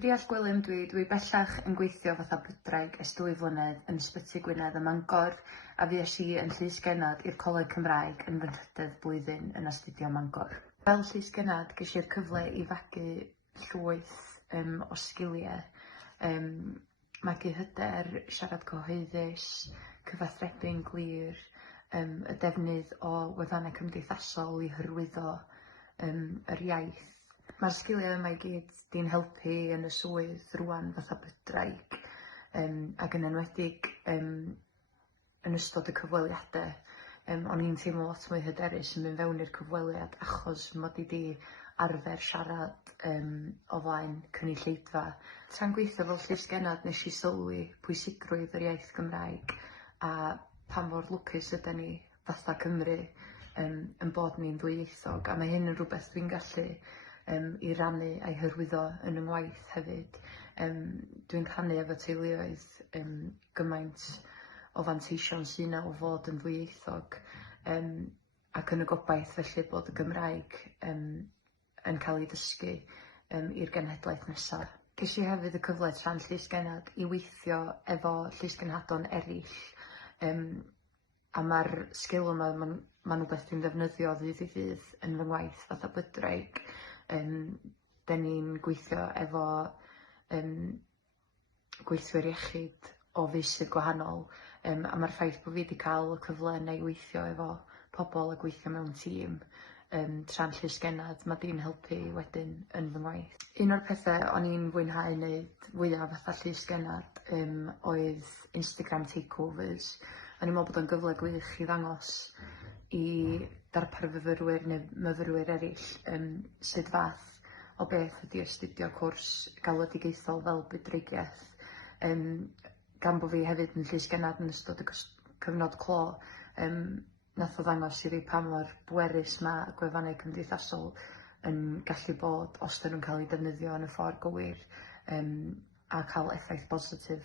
Briall Gwilym dwi bellach yn gweithio fatha bydraig ers 2 flynedd yn Ysbyty Gwynedd ym Mangor, a fues i yn Lysgennad i'r Coleg Cymraeg yn fy nhrydydd blwyddyn yn astudio Mangor. Fel Lysgennad ges i'r cyfle i fagu llwyth o sgiliau, magu hyder, siarad cyhoeddus, cyfathrebu'n glir, y defnydd o wefannau cymdeithasol i hyrwyddo yr iaith. Mae'r sgiliau yma i gyd di'n helpu yn y swydd rwan fatha bydraig, ac yn enwedig yn ystod y cyfweliadau. O'n i'n teimlo lot mwy hyderus yn mynd fewn i'r cyfweliad achos mod i di arfer siarad o flaen cynulleidfa. Tra'n gweithio fel Lysgennad nes i sylwi pwysigrwydd yr iaith Gymraeg a pa mor lwcus ydyn ni fatha Cymru yn bod ni'n ddwyieithog, a mae hyn yn rhywbeth dwi'n gallu i rannu a'i hyrwyddo yn yng ngwaith hefyd. Dwi'n rhannu efo teuluoedd gymaint o fanteision sy'n yna o fod yn ddwyieithog, ac yn y gobaith felly bod y Gymraeg yn cael ei dysgu i'r genhedlaeth nesaf. Ges i hefyd y cyfle tra'n Lysgennad i weithio efo llysgennadon eraill, a mae'r sgil yma, ma'n rhywbeth dwi'n ddefnyddio ddydd i ddydd yn fy ngwaith fatha bydraig. Da ni'n gweithio efo gweithwyr iechyd o feysydd gwahanol, a mae'r ffaith bod fi wedi cael y cyfle yna i weithio efo pobl a gweithio mewn tîm tra'n Lysgennad, mae di'n helpu wedyn yn fy ngwaith. Un o'r pethau o'n i'n fwynhau wneud fwyaf fatha Lysgennad oedd Instagram takeovers. O'n i'n meddwl bod o'n gyfle gwych i ddangos i darparfyfyrwyr neu myfyrwyr eraill sut fath o beth ydi astudio cwrs galwadigaethol fel bydreigiaeth. Gan bo fi hefyd yn Lysgennad yn ystod y cyfnod clo, nath o ddangos i fi pa mor bwerus mae gwefannau cymdeithasol yn gallu bod os dyn nhw'n cael eu defnyddio yn y ffordd gywir a cael effaith positif.